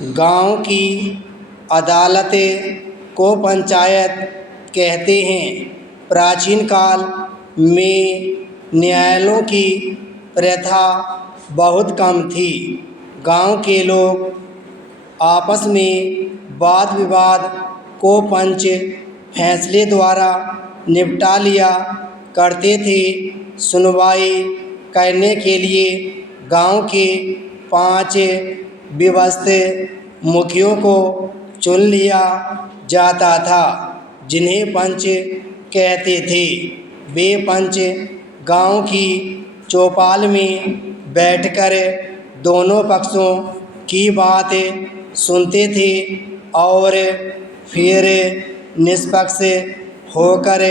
गांव की अदालतें को पंचायत कहते हैं। प्राचीन काल में न्यायालयों की प्रथा बहुत कम थी। गांव के लोग आपस में वाद विवाद को पंच फैसले द्वारा निपटा लिया करते थे। सुनवाई करने के लिए गांव के 5 व्यवस्थित मुखियों को चुन लिया जाता था, जिन्हें पंच कहते थे। वे पंच गांव की चौपाल में बैठकर दोनों पक्षों की बात सुनते थे और फिर निष्पक्ष होकर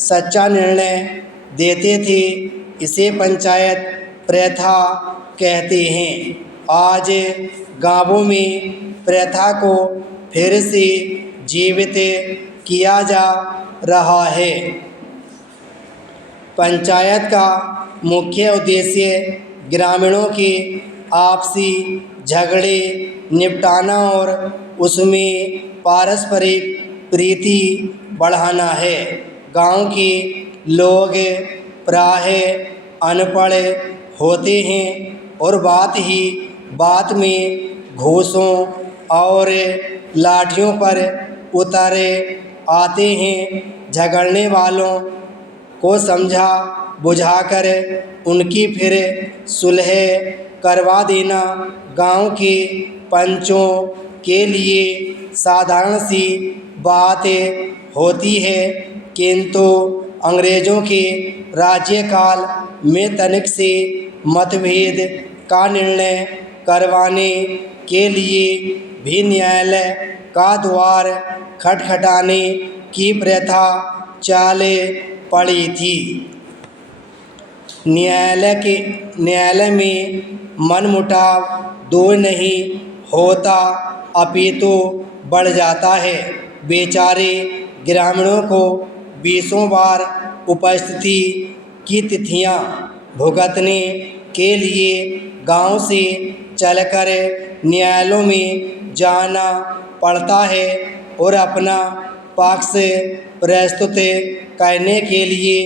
सच्चा निर्णय देते थे। इसे पंचायत प्रथा कहते हैं। आज गांवों में प्रथा को फिर से जीवित किया जा रहा है। पंचायत का मुख्य उद्देश्य ग्रामीणों के आपसी झगड़े निपटाना और उसमें पारस्परिक प्रीति बढ़ाना है। गांव के लोग प्रायः अनपढ़ होते हैं और बात ही बात में घूसों और लाठियों पर उतर आते हैं। झगड़ने वालों को समझा बुझाकर उनकी फिर सुलह करवा देना गांव के पंचों के लिए साधारण सी बात होती है, किंतु अंग्रेज़ों के राज्यकाल में तनिक से मतभेद का निर्णय करवाने के लिए भी न्यायालय का द्वार खटखटाने की प्रथा चाल पड़ी थी। न्यायालय में मनमुटाव दूर नहीं होता, अपितु बढ़ जाता है। बेचारे ग्रामीणों को 20 बार उपस्थिति की तिथियां भुगतने के लिए गांव से चलकर न्यायालयों में जाना पड़ता है और अपना पक्ष प्रस्तुत करने के लिए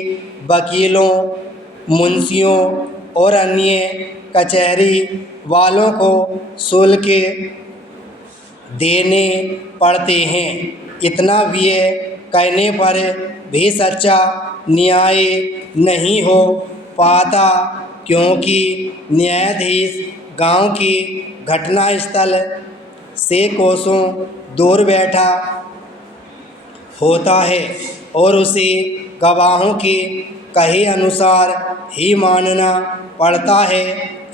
वकीलों, मुंशियों और अन्य कचहरी वालों को शुल्क देने पड़ते हैं। इतना व्यय करने पर भी सच्चा न्याय नहीं हो पाता, क्योंकि न्यायाधीश गांव की घटनास्थल से कोसों दूर बैठा होता है और उसे गवाहों के कहे अनुसार ही मानना पड़ता है।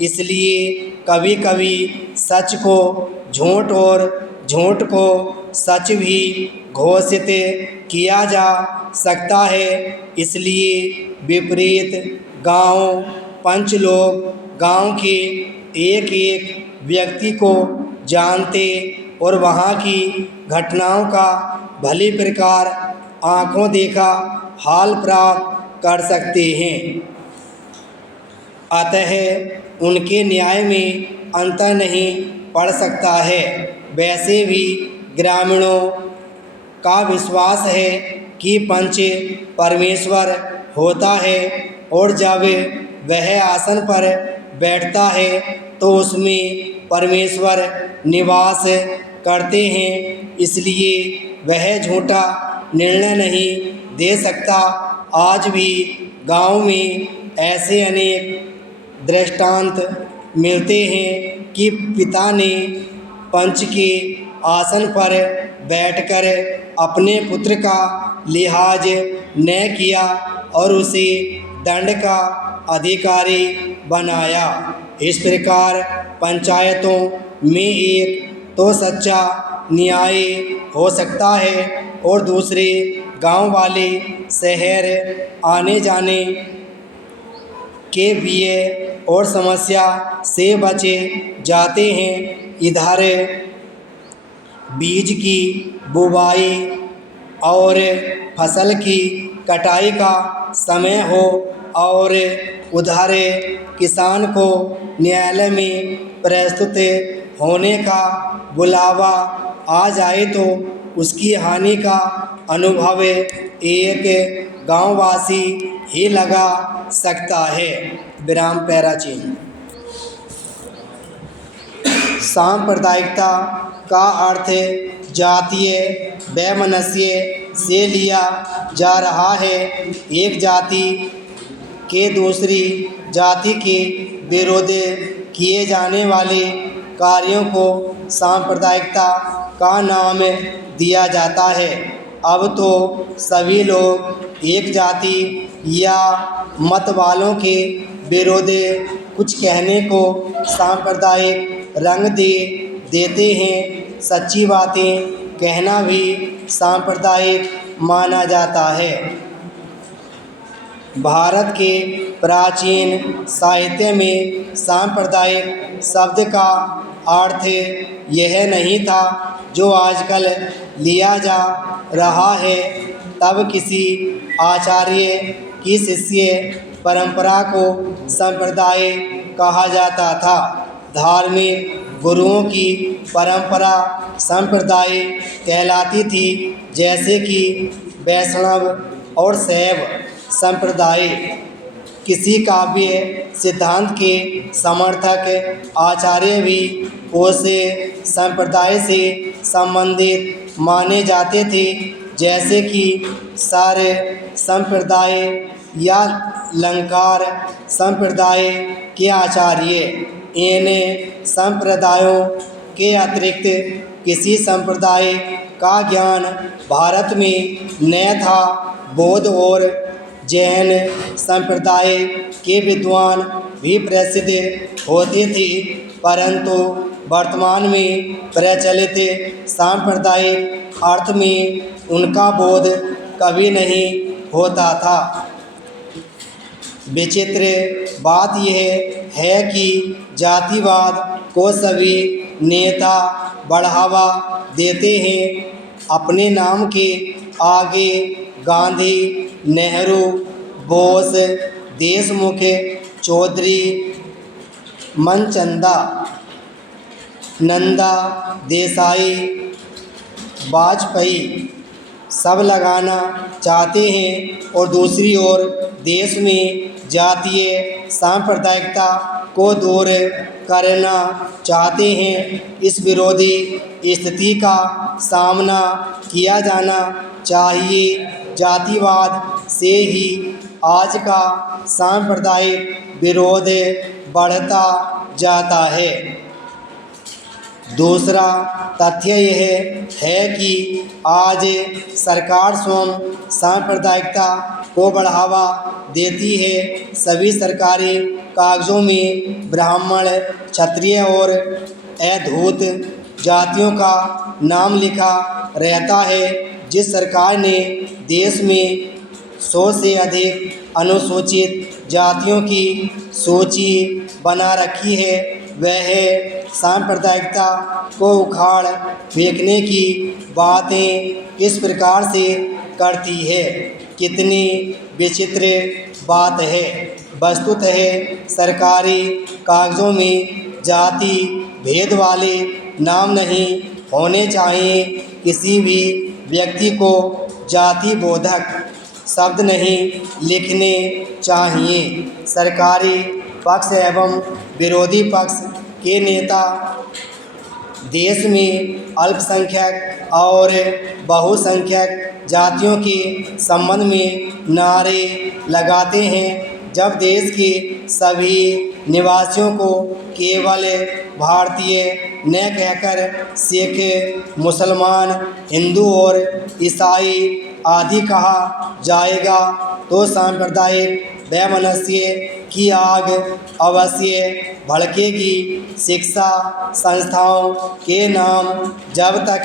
इसलिए कभी कभी सच को झूठ और झूठ को सच भी घोषित किया जा सकता है। इसलिए विपरीत गांव पंच लोग गांव के एक एक व्यक्ति को जानते और वहां की घटनाओं का भली प्रकार आंखों देखा हाल प्राप्त कर सकते हैं। अतः उनके न्याय में अंतर नहीं पड़ सकता है। वैसे भी ग्रामीणों का विश्वास है कि पंच परमेश्वर होता है और जब वह आसन पर बैठता है तो उसमें परमेश्वर निवास करते हैं, इसलिए वह झूठा निर्णय नहीं दे सकता। आज भी गांव में ऐसे अनेक दृष्टांत मिलते हैं कि पिता ने पंच के आसन पर बैठकर अपने पुत्र का लिहाज न किया और उसे दंड का अधिकारी बनाया। इस प्रकार पंचायतों में एक तो सच्चा न्याय हो सकता है और दूसरे गांव वाले शहर आने जाने के व्यय और समस्या से बचे जाते हैं। इधर बीज की बुवाई और फसल की कटाई का समय हो और उधर किसान को न्यायालय में प्रस्तुत होने का बुलावा आ जाए तो उसकी हानि का अनुभव एक गांववासी ही लगा सकता है। विराम पैराचीन। सांप्रदायिकता का अर्थ जातीय वैमनस्य से लिया जा रहा है। एक जाति के दूसरी जाति के विरोध किए जाने वाले कार्यों को सांप्रदायिकता का नाम दिया जाता है। अब तो सभी लोग एक जाति या मत वालों के विरोध कुछ कहने को सांप्रदायिक रंग दे देते हैं। सच्ची बातें कहना भी सांप्रदायिक माना जाता है। भारत के प्राचीन साहित्य में सांप्रदायिक शब्द का अर्थ यह नहीं था जो आजकल लिया जा रहा है। तब किसी आचार्य की शिष्य परंपरा को संप्रदाय कहा जाता था। धार्मिक गुरुओं की परंपरा संप्रदाय कहलाती थी, जैसे कि वैष्णव और शैव संप्रदाय। किसी काव्य सिद्धांत के समर्थक आचार्य भी उस संप्रदाय से संबंधित माने जाते थे, जैसे कि सार संप्रदाय या लंकार संप्रदाय के आचार्य। इन संप्रदायों के अतिरिक्त किसी संप्रदाय का ज्ञान भारत में न था। बौद्ध और जैन संप्रदाय के विद्वान भी प्रसिद्ध होते थे, परंतु वर्तमान में प्रचलित सांप्रदायिक अर्थ में उनका बोध कभी नहीं होता था। विचित्र बात यह है कि जातिवाद को सभी नेता बढ़ावा देते हैं। अपने नाम के आगे गांधी, नेहरू, बोस, देशमुख, चौधरी, मनचंदा, नंदा, देसाई, वाजपेयी सब लगाना चाहते हैं और दूसरी ओर देश में जातीय सांप्रदायिकता को दूर करना चाहते हैं। इस विरोधी स्थिति का सामना किया जाना चाहिए। जातिवाद से ही आज का सांप्रदायिक विरोध बढ़ता जाता है। दूसरा तथ्य यह है कि आज सरकार स्वयं सांप्रदायिकता को बढ़ावा देती है। सभी सरकारी कागजों में ब्राह्मण, क्षत्रिय और अधूत जातियों का नाम लिखा रहता है। जिस सरकार ने देश में 100 से अधिक अनुसूचित जातियों की सूची बना रखी है, वह सांप्रदायिकता को उखाड़ फेंकने की बातें किस प्रकार से करती है। कितनी विचित्र बात है। वस्तुतः सरकारी कागजों में जाति भेद वाले नाम नहीं होने चाहिए। किसी भी व्यक्ति को जाति बोधक शब्द नहीं लिखने चाहिए। सरकारी पक्ष एवं विरोधी पक्ष के नेता देश में अल्पसंख्यक और बहुसंख्यक जातियों के संबंध में नारे लगाते हैं। जब देश के सभी निवासियों को केवल भारतीय न कहकर सिख, मुसलमान, हिंदू और ईसाई आदि कहा जाएगा तो सांप्रदायिक वैमनस्य की आग अवश्य भड़केगी। शिक्षा संस्थाओं के नाम जब तक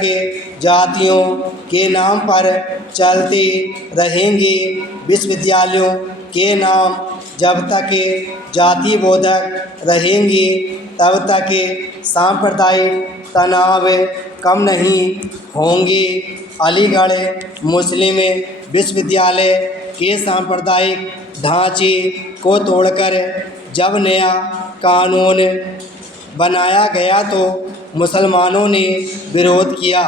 जातियों के नाम पर चलते रहेंगे, विश्वविद्यालयों के नाम जब तक जाति बोधक रहेंगे, तब तक सांप्रदायिक तनाव कम नहीं होंगे। अलीगढ़ मुस्लिम विश्वविद्यालय के सांप्रदायिक ढांचे को तोड़कर जब नया कानून बनाया गया तो मुसलमानों ने विरोध किया।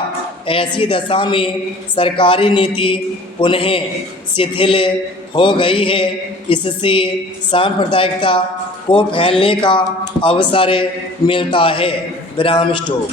ऐसी दशा में सरकारी नीति पुनः शिथिल हो गई है। इससे सांप्रदायिकता को फैलने का अवसर मिलता है। विराम स्टॉप।